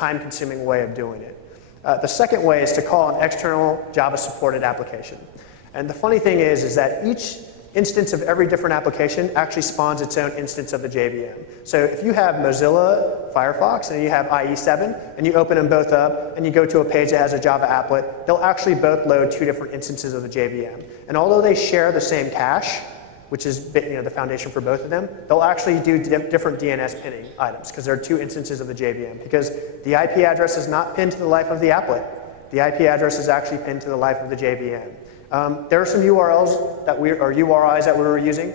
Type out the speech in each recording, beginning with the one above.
time-consuming way of doing it. The second way is to call an external Java-supported application. And the funny thing is that each instance of every different application actually spawns its own instance of the JVM. So if you have Mozilla Firefox and you have IE7 and you open them both up and you go to a page that has a Java applet, they'll actually both load two different instances of the JVM. And although they share the same cache, which is the foundation for both of them, they'll actually do different DNS pinning items because there are two instances of the JVM. Because the IP address is not pinned to the life of the applet. The IP address is actually pinned to the life of the JVM. There are some URLs that or URIs that we were using.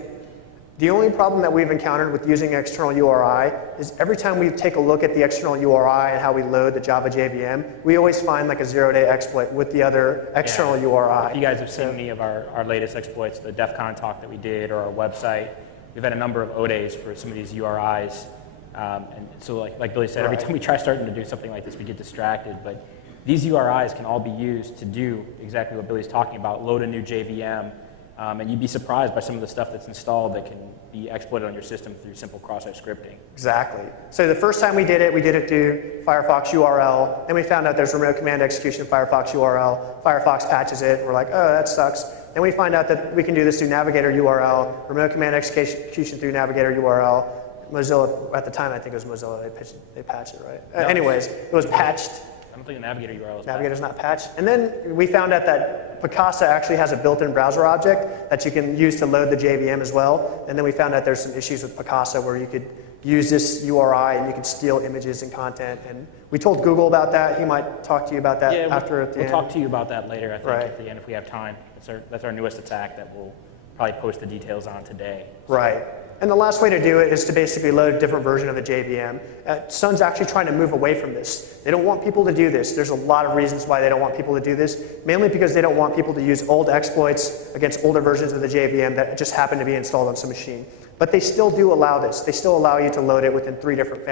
The only problem that we've encountered with using external URI is every time we take a look at the external URI and how we load the Java JVM, we always find like a zero-day exploit with the other external URI. If you guys have seen any of our latest exploits, the DEF CON talk that we did or our website, we've had a number of O-days for some of these URIs. And so like Billy said, every time we try starting to do something like this, we get distracted. But these URIs can all be used to do exactly what Billy's talking about, load a new JVM, and you'd be surprised by some of the stuff that's installed that can be exploited on your system through simple cross-site scripting. Exactly. So the first time we did it through Firefox URL, then we found out there's remote command execution of Firefox URL. Firefox patches it, we're like, oh, that sucks. Then we find out that we can do this through Navigator URL, remote command execution through Navigator URL. Mozilla, at the time I think it was Mozilla, they patched it, right? No. Anyways, it was patched. I don't think the Navigator URL is Navigator's not patched. And then we found out that Picasa actually has a built-in browser object that you can use to load the JVM as well. And then we found out there's some issues with Picasa where you could use this URI and you could steal images and content. And we told Google about that. He might talk to you about that after at the end. We'll talk to you about that later, I think, at the end if we have time. That's our newest attack that we'll probably post the details on today. Right. And the last way to do it is to basically load a different version of the JVM. Sun's actually trying to move away from this. They don't want people to do this. There's a lot of reasons why they don't want people to do this, mainly because they don't want people to use old exploits against older versions of the JVM that just happen to be installed on some machine. But they still do allow this. They still allow you to load it within three different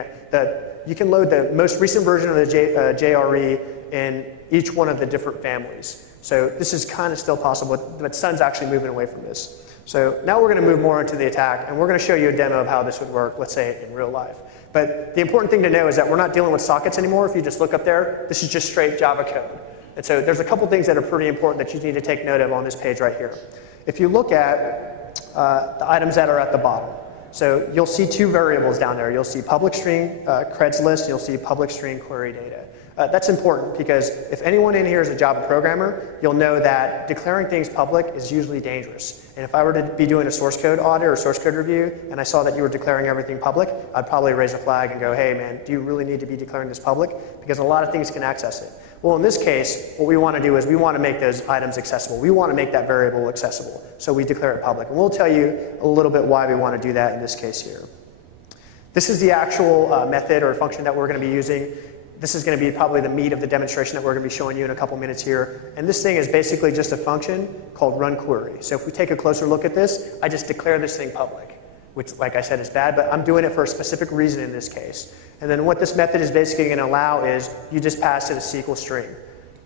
you can load the most recent version of the JRE in each one of the different families. So this is kind of still possible, but Sun's actually moving away from this. So now we're going to move more into the attack, and we're going to show you a demo of how this would work, let's say, in real life. But the important thing to know is that we're not dealing with sockets anymore. If you just look up there, this is just straight Java code. And so there's a couple things that are pretty important that you need to take note of on this page right here. If you look at the items that are at the bottom, so you'll see two variables down there. You'll see public string creds list, you'll see public string query data. That's important because if anyone in here is a Java programmer, you'll know that declaring things public is usually dangerous. And if I were to be doing a source code audit or source code review and I saw that you were declaring everything public, I'd probably raise a flag and go, hey man, do you really need to be declaring this public? Because a lot of things can access it. Well, in this case, what we want to do is we want to make those items accessible. We want to make that variable accessible. So we declare it public. And we'll tell you a little bit why we want to do that in this case here. This is the actual method or function that we're going to be using. This is going to be probably the meat of the demonstration that we're going to be showing you in a couple minutes here. And this thing is basically just a function called run query. So if we take a closer look at this, I just declare this thing public, which like I said is bad, but I'm doing it for a specific reason in this case. And then what this method is basically going to allow is you just pass it a SQL string,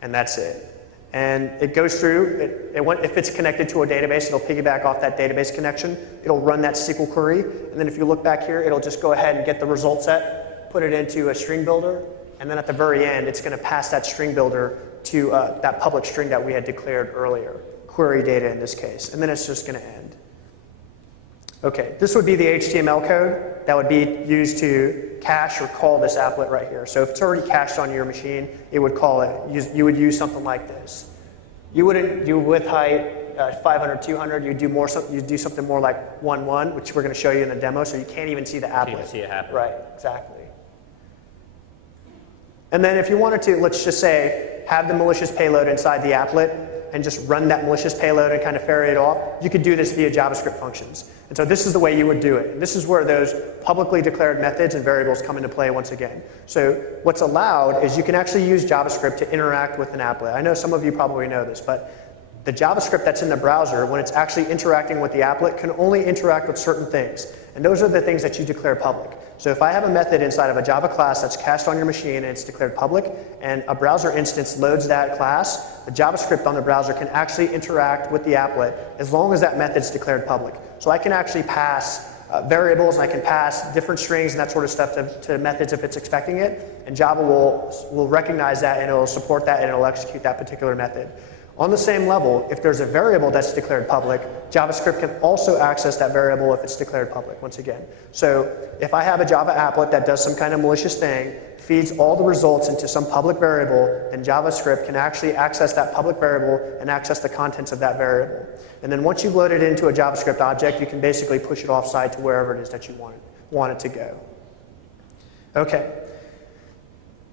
and that's it. And it goes through, if it's connected to a database, it'll piggyback off that database connection. It'll run that SQL query, and then if you look back here, it'll just go ahead and get the result set, put it into a string builder, and then at the very end, it's going to pass that string builder to that public string that we had declared earlier, query data in this case, and then it's just going to end. Okay, this would be the HTML code that would be used to cache or call this applet right here. So if it's already cached on your machine, it would call it, you would use something like this. You wouldn't do width height 500, 200, you'd do something more like 1.1, which we're going to show you in the demo, so you can't even see the applet. Can't even see it happen. Right, exactly. And then if you wanted to, let's just say, have the malicious payload inside the applet and just run that malicious payload and kind of ferry it off, you could do this via JavaScript functions. And so this is the way you would do it. And this is where those publicly declared methods and variables come into play once again. So what's allowed is you can actually use JavaScript to interact with an applet. I know some of you probably know this, but the JavaScript that's in the browser, when it's actually interacting with the applet, can only interact with certain things. And those are the things that you declare public. So if I have a method inside of a Java class that's cached on your machine and it's declared public, and a browser instance loads that class, the JavaScript on the browser can actually interact with the applet as long as that method's declared public. So I can actually pass variables, and I can pass different strings and that sort of stuff to methods if it's expecting it. And Java will recognize that, and it'll support that, and it'll execute that particular method. On the same level, if there's a variable that's declared public, JavaScript can also access that variable if it's declared public, once again. So if I have a Java applet that does some kind of malicious thing, feeds all the results into some public variable, then JavaScript can actually access that public variable and access the contents of that variable. And then once you've loaded it into a JavaScript object, you can basically push it offsite to wherever it is that you want it to go. Okay.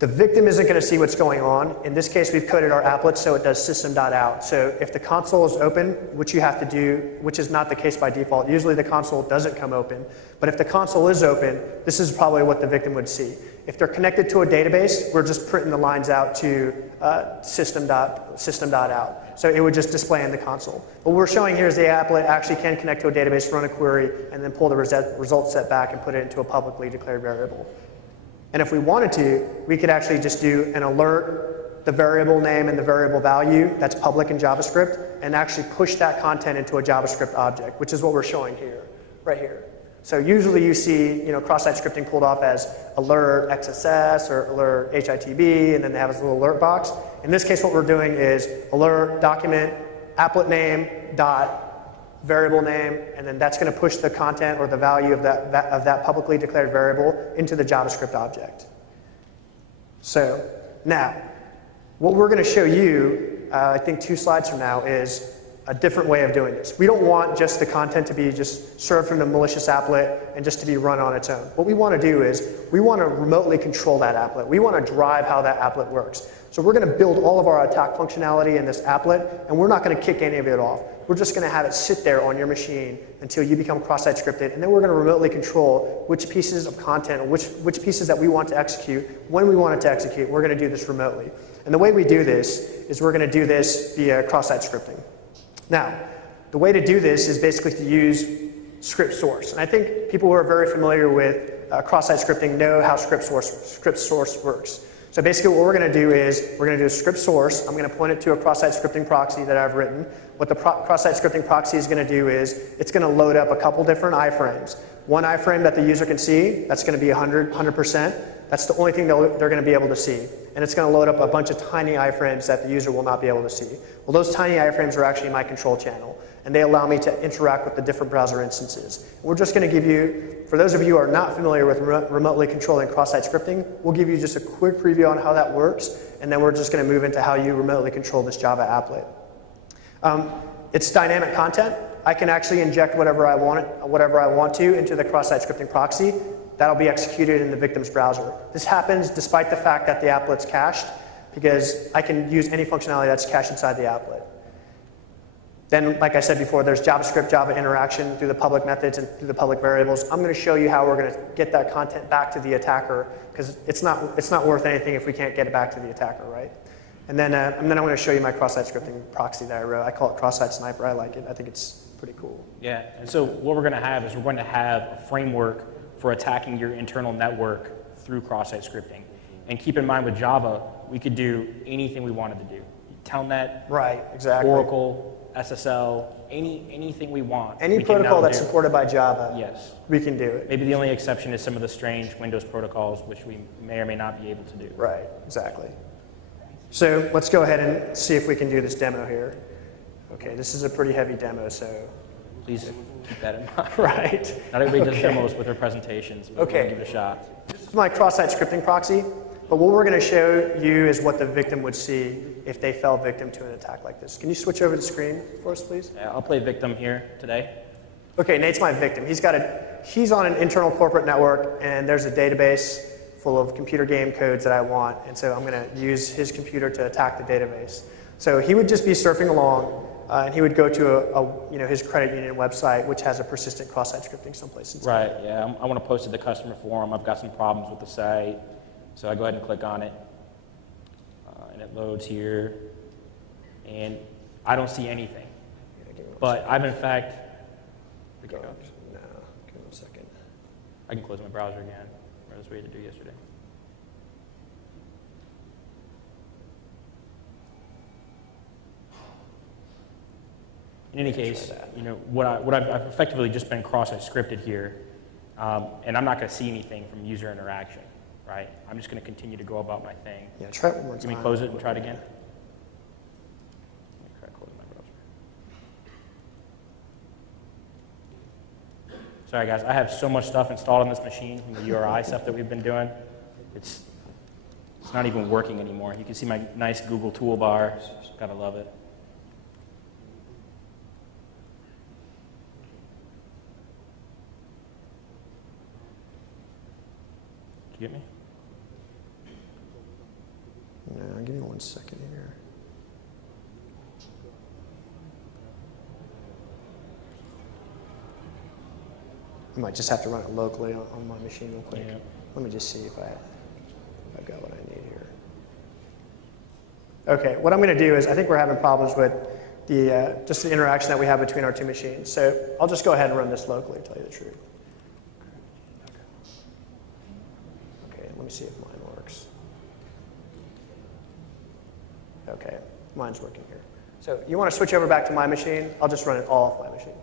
The victim isn't going to see what's going on. In this case, we've coded our applet so it does system.out. So if the console is open, which you have to do, which is not the case by default, usually the console doesn't come open. But if the console is open, this is probably what the victim would see. If they're connected to a database, we're just printing the lines out to system.out. So it would just display in the console. What we're showing here is the applet actually can connect to a database, run a query, and then pull the result set back and put it into a publicly declared variable. And if we wanted to, we could actually just do an alert, the variable name and the variable value that's public in JavaScript, and actually push that content into a JavaScript object, which is what we're showing here, right here. So usually you see, cross-site scripting pulled off as alert XSS or alert HITB, and then they have this little alert box. In this case, what we're doing is alert document applet name dot variable name, and then that's going to push the content or the value of that publicly declared variable into the JavaScript object. So now, what we're going to show you, I think 2 slides from now, is a different way of doing this. We don't want just the content to be just served from the malicious applet and just to be run on its own. What we want to do is we want to remotely control that applet. We want to drive how that applet works. So we're going to build all of our attack functionality in this applet, and we're not going to kick any of it off. We're just going to have it sit there on your machine until you become cross-site scripted, and then we're going to remotely control which pieces of content, or which pieces that we want to execute, when we want it to execute. We're going to do this remotely. And the way we do this is we're going to do this via cross-site scripting. Now, the way to do this is basically to use script source. And I think people who are very familiar with cross-site scripting know how script source works. So basically what we're going to do is we're going to do a script source. I'm going to point it to a cross-site scripting proxy that I've written. What the cross-site scripting proxy is going to do is it's going to load up a couple different iframes. One iframe that the user can see, that's going to be 100%. That's the only thing they're going to be able to see. And it's going to load up a bunch of tiny iframes that the user will not be able to see. Well, those tiny iframes are actually my control channel, and they allow me to interact with the different browser instances. We're just going to give you, for those of you who are not familiar with remotely controlling cross-site scripting, we'll give you just a quick preview on how that works, and then we're just going to move into how you remotely control this Java applet. It's dynamic content. I can actually inject whatever I want to into the cross-site scripting proxy. That'll be executed in the victim's browser. This happens despite the fact that the applet's cached, because I can use any functionality that's cached inside the applet. Then, like I said before, there's JavaScript, Java interaction through the public methods and through the public variables. I'm going to show you how we're going to get that content back to the attacker, because it's not worth anything if we can't get it back to the attacker, right? And then I'm going to show you my cross-site scripting proxy that I wrote. I call it cross-site sniper. I like it. I think it's pretty cool. Yeah, and so what we're going to have is we're going to have a framework for attacking your internal network through cross-site scripting. And keep in mind with Java, we could do anything we wanted to do. Telnet, right, exactly. Oracle, SSL, anything we want. Any protocol that's supported by Java, yes, we can do it. Maybe the only exception is some of the strange Windows protocols, which we may or may not be able to do. Right, exactly. So let's go ahead and see if we can do this demo here. Okay, this is a pretty heavy demo, so. Please keep that in mind. Right. Not everybody does demos with their presentations, but we're going to give it a shot. This is my cross-site scripting proxy, but what we're going to show you is what the victim would see if they fell victim to an attack like this. Can you switch over the screen for us, please? Yeah, I'll play victim here today. Okay, Nate's my victim. He's on an internal corporate network, and there's a database full of computer game codes that I want, and so I'm going to use his computer to attack the database. So he would just be surfing along, and he would go to his credit union website, which has a persistent cross-site scripting someplace inside. Right, yeah, I want to post it to the customer forum. I've got some problems with the site, so I go ahead and click on it, and it loads here, and I don't see anything. But I've in fact, No, give me 1 second. I can close my browser again, or that's what we had to do yesterday. In any case, you know, what I've effectively just been cross-site scripted here, and I'm not going to see anything from user interaction, right? I'm just going to continue to go about my thing. Yeah, try it one more time. Let me close it and try it again. Let me try closing my browser. Sorry guys, I have so much stuff installed on this machine from the URI stuff that we've been doing. It's not even working anymore. You can see my nice Google toolbar. Gotta love it. Do you get me? No, give me 1 second here. I might just have to run it locally on my machine real quick. Yeah. Let me just see if I've got what I need here. Okay, what I'm going to do is I think we're having problems with the just the interaction that we have between our two machines. So I'll just go ahead and run this locally, to tell you the truth. Okay, let me see if mine works. Okay, mine's working here. So you want to switch over back to my machine? I'll just run it all off my machine.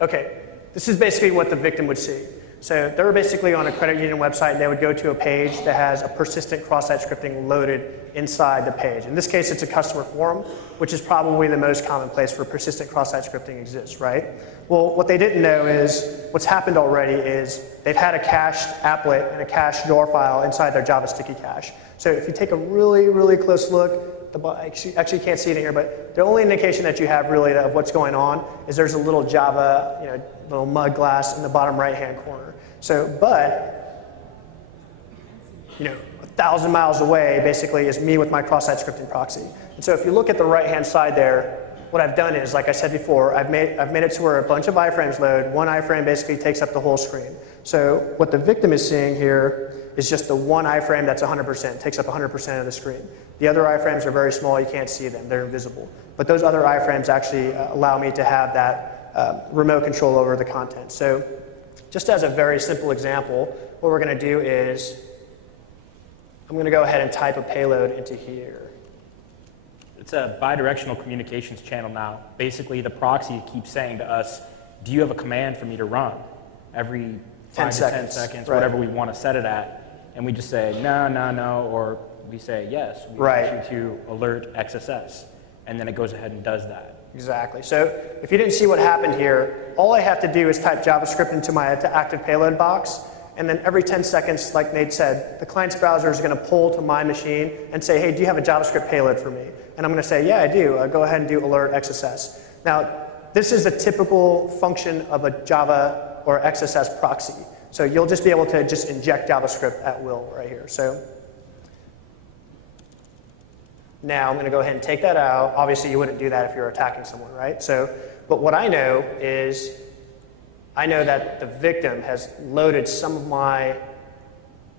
Okay, this is basically what the victim would see. So they're basically on a credit union website, and they would go to a page that has a persistent cross-site scripting loaded inside the page. In this case, it's a customer forum, which is probably the most common place where persistent cross-site scripting exists, right? Well, what they didn't know is what's happened already is they've had a cached applet and a cached jar file inside their Java sticky cache. So if you take a really, really close look, actually you can't see it in here, but the only indication that you have really of what's going on is there's a little Java, little mud glass in the bottom right-hand corner. So, but, 1,000 miles away basically is me with my cross-site scripting proxy. And so if you look at the right-hand side there, what I've done is, like I said before, I've made it to where a bunch of iframes load. One iframe basically takes up the whole screen. So what the victim is seeing here is just the one iframe that's 100%, takes up 100% of the screen. The other iframes are very small, you can't see them, they're invisible. But those other iframes actually allow me to have that remote control over the content. So just as a very simple example, what we're going to do is I'm going to go ahead and type a payload into here. It's a bidirectional communications channel now. Basically, the proxy keeps saying to us, do you have a command for me to run? Every 5 to 10 seconds, right, whatever we want to set it at. And we just say, no, no, no, or we say, yes, we want you to alert XSS. And then it goes ahead and does that. Exactly. So if you didn't see what happened here, all I have to do is type JavaScript into my active payload box, and then every 10 seconds, like Nate said, the client's browser is going to pull to my machine and say, hey, do you have a JavaScript payload for me? And I'm going to say, yeah, I do. Go ahead and do alert XSS. Now, this is the typical function of a Java or XSS proxy. So you'll just be able to just inject JavaScript at will right here. So now I'm going to go ahead and take that out. Obviously, you wouldn't do that if you're attacking someone, right? So, but what I know is I know that the victim has loaded some of my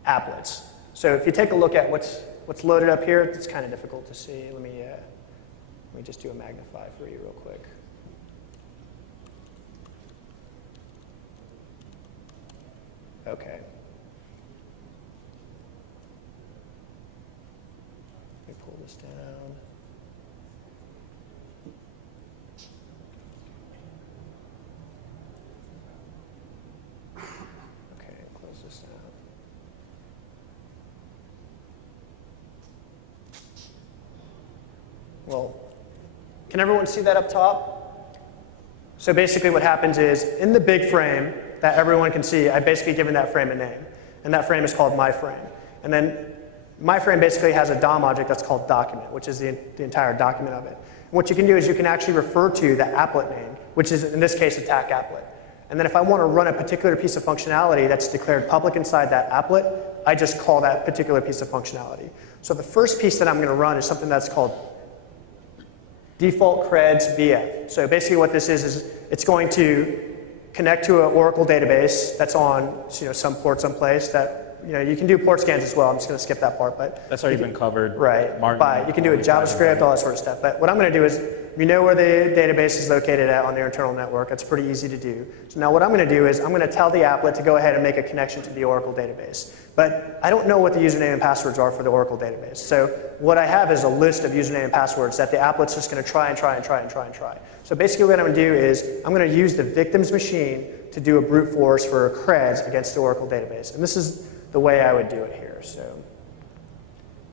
applets. So if you take a look at what's loaded up here, it's kind of difficult to see. Let me just do a magnify for you real quick. Okay. Let me pull this down. Okay, close this down. Well, can everyone see that up top? So basically what happens is, in the big frame that everyone can see, I've basically given that frame a name. And that frame is called myFrame. And then myFrame basically has a DOM object that's called document, which is the entire document of it. And what you can do is you can actually refer to the applet name, which is, in this case, attack applet. And then if I want to run a particular piece of functionality that's declared public inside that applet, I just call that particular piece of functionality. So the first piece that I'm going to run is something that's called default creds VF. So basically what this is it's going to connect to an Oracle database that's on some port someplace that you can do port scans as well. I'm just going to skip that part, but that's already been covered. Right. Martin, you can do it JavaScript, all that sort of stuff. But what I'm going to do is We know where the database is located at on their internal network. That's pretty easy to do. So now what I'm going to do is I'm going to tell the applet to go ahead and make a connection to the Oracle database. But I don't know what the username and passwords are for the Oracle database. So what I have is a list of username and passwords that the applet's just going to try. So basically what I'm going to do is I'm going to use the victim's machine to do a brute force for creds against the Oracle database. And this is the way I would do it here. So